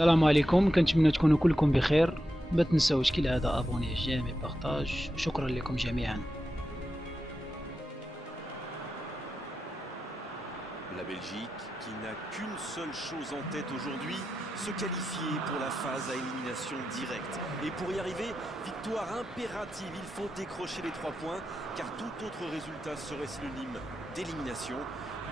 السلام عليكم، كنتمنى تكونوا كلكم بخير. ما تنساوش كالعادة ابوني جيم بارطاج. شكرا لكم جميعا. La Belgique, qui n'a qu'une seule chose en tête aujourd'hui, se qualifier pour la phase à élimination directe. Et pour y arriver, victoire impérative, il faut décrocher les 3 points, car tout autre résultat serait synonyme d'élimination.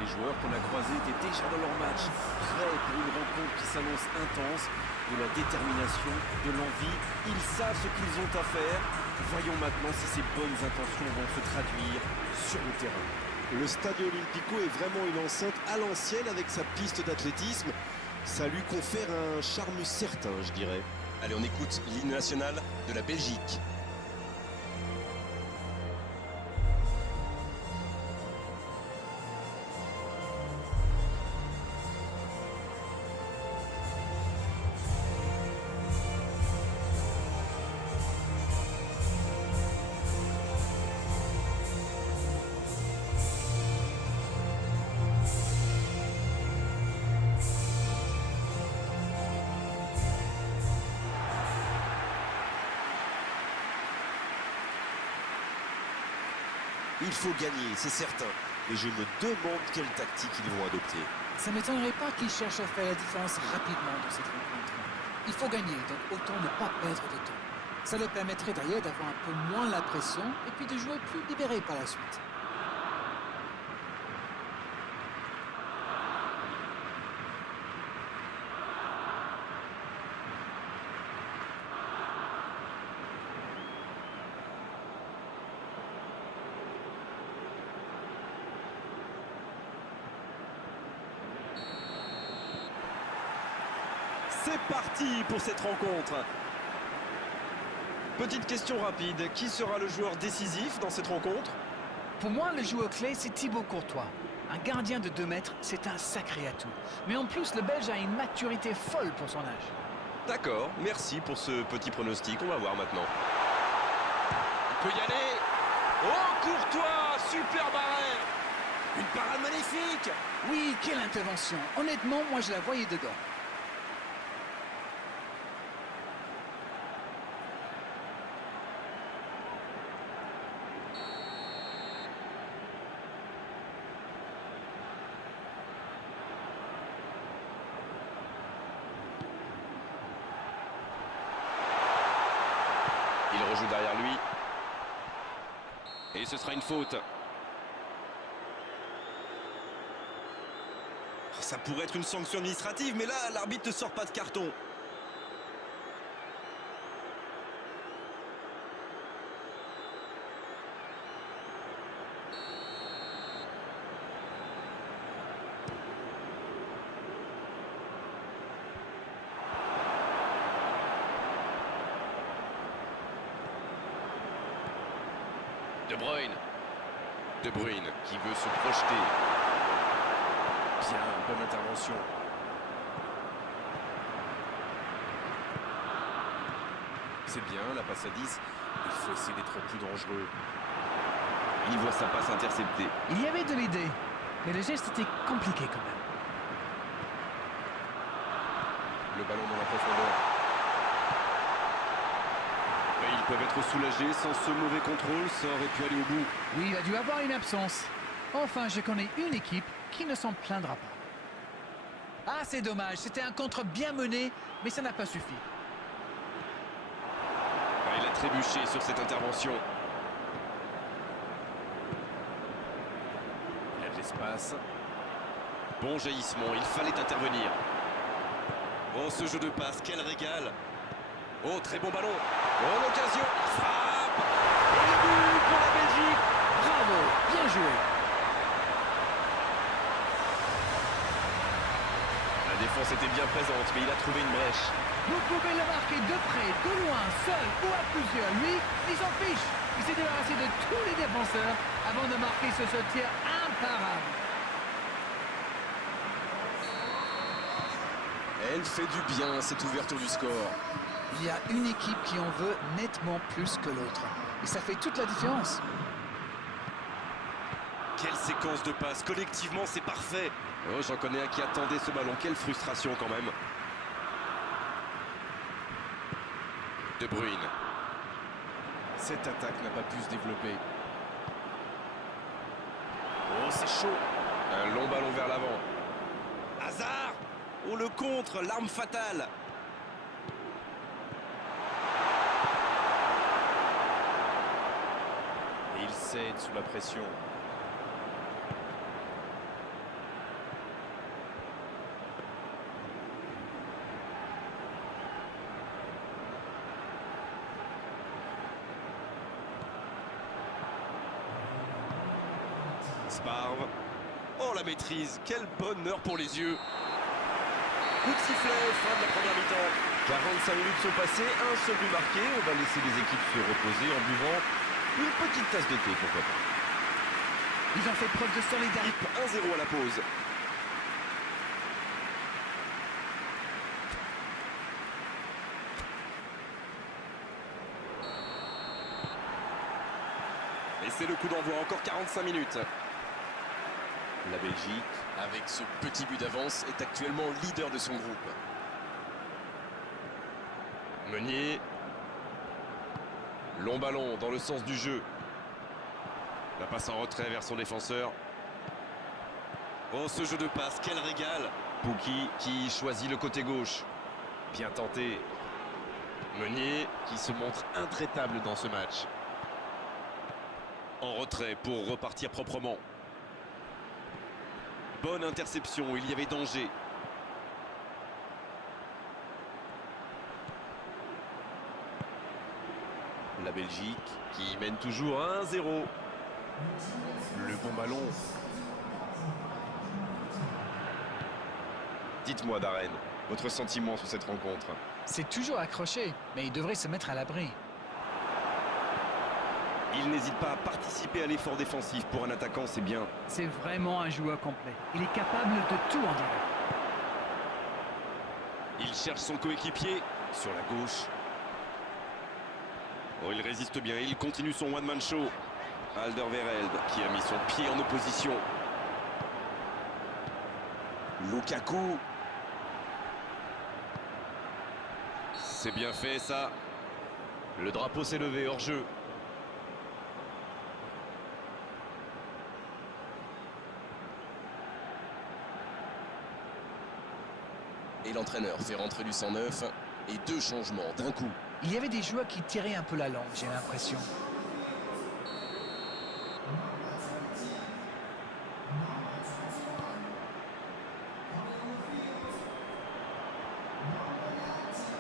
Les joueurs qu'on a croisés étaient déjà dans leur match, prêts pour une rencontre qui s'annonce intense, de la détermination, de l'envie. Ils savent ce qu'ils ont à faire. Voyons maintenant si ces bonnes intentions vont se traduire sur le terrain. Le Stadio Olimpico est vraiment une enceinte à l'ancienne avec sa piste d'athlétisme. Ça lui confère un charme certain, je dirais. Allez, on écoute l'hymne national de la Belgique. Il faut gagner, c'est certain. Et je me demande quelle tactique ils vont adopter. Ça ne m'étonnerait pas qu'ils cherchent à faire la différence rapidement dans cette rencontre. Il faut gagner, donc autant ne pas perdre de temps. Ça leur permettrait d'ailleurs d'avoir un peu moins la pression et puis de jouer plus libéré par la suite. C'est parti pour cette rencontre. Petite question rapide, qui sera le joueur décisif dans cette rencontre? Pour moi, le joueur clé, c'est Thibaut Courtois. Un gardien de 2 mètres, c'est un sacré atout. Mais en plus, le Belge a une maturité folle pour son âge. D'accord, merci pour ce petit pronostic. On va voir maintenant. Il peut y aller. Oh, Courtois, super barré. Une parade magnifique. Oui, quelle intervention. Honnêtement, moi, je la voyais dedans. Il rejoue derrière lui. Et ce sera une faute. Ça pourrait être une sanction administrative, mais là, l'arbitre ne sort pas de carton. De Bruyne. De Bruyne qui veut se projeter. Bien, bonne intervention. C'est bien, la passe à 10. Il faut essayer d'être plus dangereux. Il voit sa passe interceptée. Il y avait de l'idée, mais le geste était compliqué quand même. Le ballon dans la profondeur. Et ils peuvent être soulagés. Sans ce mauvais contrôle, ça aurait pu aller au bout. Oui, il a dû avoir une absence. Enfin, je connais une équipe qui ne s'en plaindra pas. Ah, c'est dommage. C'était un contre bien mené, mais ça n'a pas suffi. Il a trébuché sur cette intervention. Il y a de l'espace. Bon jaillissement, il fallait intervenir. Oh, ce jeu de passe, quel régal. Oh, très bon ballon. Oh, l'occasion. Frappe. Et le but pour la Belgique. Bravo, bien joué. La défense était bien présente, mais il a trouvé une brèche. Vous pouvez le marquer de près, de loin, seul ou à plusieurs. Lui, il s'en fiche. Il s'est débarrassé de tous les défenseurs avant de marquer ce tir imparable. Elle fait du bien, cette ouverture du score. Il y a une équipe qui en veut nettement plus que l'autre. Et ça fait toute la différence. Quelle séquence de passes. Collectivement, c'est parfait. Oh, j'en connais un qui attendait ce ballon. Quelle frustration quand même. De Bruyne. Cette attaque n'a pas pu se développer. Oh, c'est chaud. Un long ballon vers l'avant. Hazard. Oh, le contre, l'arme fatale. Et il cède sous la pression. Sparv. Oh, la maîtrise. Quel bonheur pour les yeux. Coup de sifflet, fin de la première mi-temps. 45 minutes sont passées, un seul but marqué. On va laisser les équipes se reposer en buvant une petite tasse de thé, pourquoi pas. Ils ont fait preuve de solidarité. 1-0 à la pause. Et c'est le coup d'envoi, encore 45 minutes. La Belgique, Avec ce petit but d'avance, est actuellement leader de son groupe. Meunier. Long ballon dans le sens du jeu. La passe en retrait vers son défenseur. Oh, ce jeu de passe, quel régal. Pukki Qui choisit le côté gauche. bien tenté. Meunier qui se montre intraitable dans ce match. En retrait pour repartir proprement. Bonne interception, il y avait danger. La Belgique qui mène toujours 1-0. Le bon ballon. Dites-moi, Darren, votre sentiment sur cette rencontre? C'est toujours accroché, mais il devrait se mettre à l'abri. Il n'hésite pas à participer à l'effort défensif. Pour un attaquant, c'est bien. C'est vraiment un joueur complet. Il est capable de tout en direct. Il cherche son coéquipier sur la gauche. Oh, il résiste bien, il continue son one-man show. Alderweireld qui a mis son pied en opposition. Lukaku. C'est bien fait ça. Le drapeau s'est levé hors jeu. Et l'entraîneur fait rentrer du 109 et 2 changements d'un coup. Il y avait des joueurs qui tiraient un peu la langue, j'ai l'impression.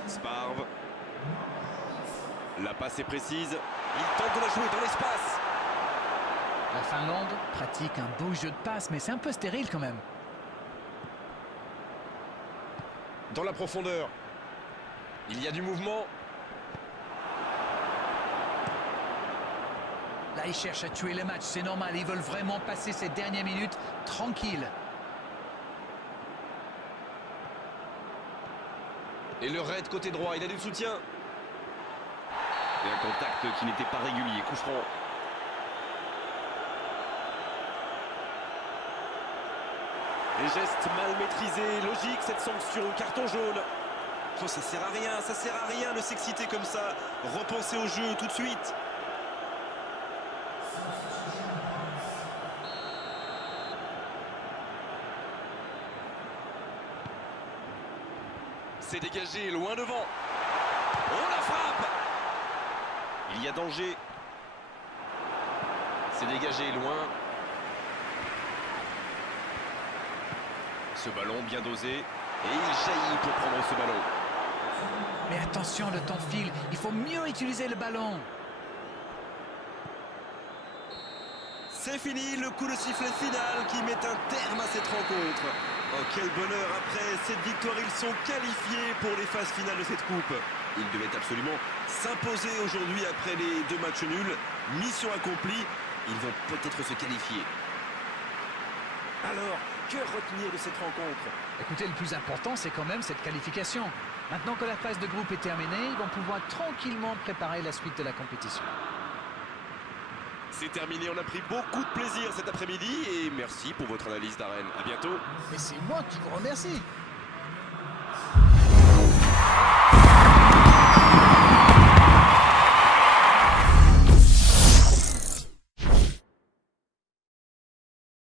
Sparv. La passe est précise. Il tente de la jouer dans l'espace. La Finlande pratique un beau jeu de passe, mais c'est un peu stérile quand même. Dans la profondeur. Il y a du mouvement. Là, ils cherchent à tuer le match, c'est normal. Ils veulent vraiment passer ces dernières minutes tranquilles. Et le raid côté droit, il a du soutien. Et un contact qui n'était pas régulier. Coup franc. Les gestes mal maîtrisés, logique cette sanction, carton jaune. Oh, ça sert à rien de s'exciter comme ça. Repensez au jeu tout de suite. C'est dégagé, loin devant. Oh, la frappe! Il y a danger. C'est dégagé, loin. Ce ballon bien dosé. Et il jaillit pour prendre ce ballon. Mais attention, le temps file. Il faut mieux utiliser le ballon. C'est fini, le coup de sifflet final qui met un terme à cette rencontre. Oh, quel bonheur, après cette victoire, ils sont qualifiés pour les phases finales de cette coupe. Ils devaient absolument s'imposer aujourd'hui après les 2 matchs nuls. Mission accomplie, ils vont peut-être se qualifier. Alors, que retenir de cette rencontre? Écoutez, le plus important, c'est quand même cette qualification. Maintenant que la phase de groupe est terminée, ils vont pouvoir tranquillement préparer la suite de la compétition. C'est terminé, on a pris beaucoup de plaisir cet après-midi et merci pour votre analyse, Darren. À bientôt. Mais c'est moi qui vous remercie.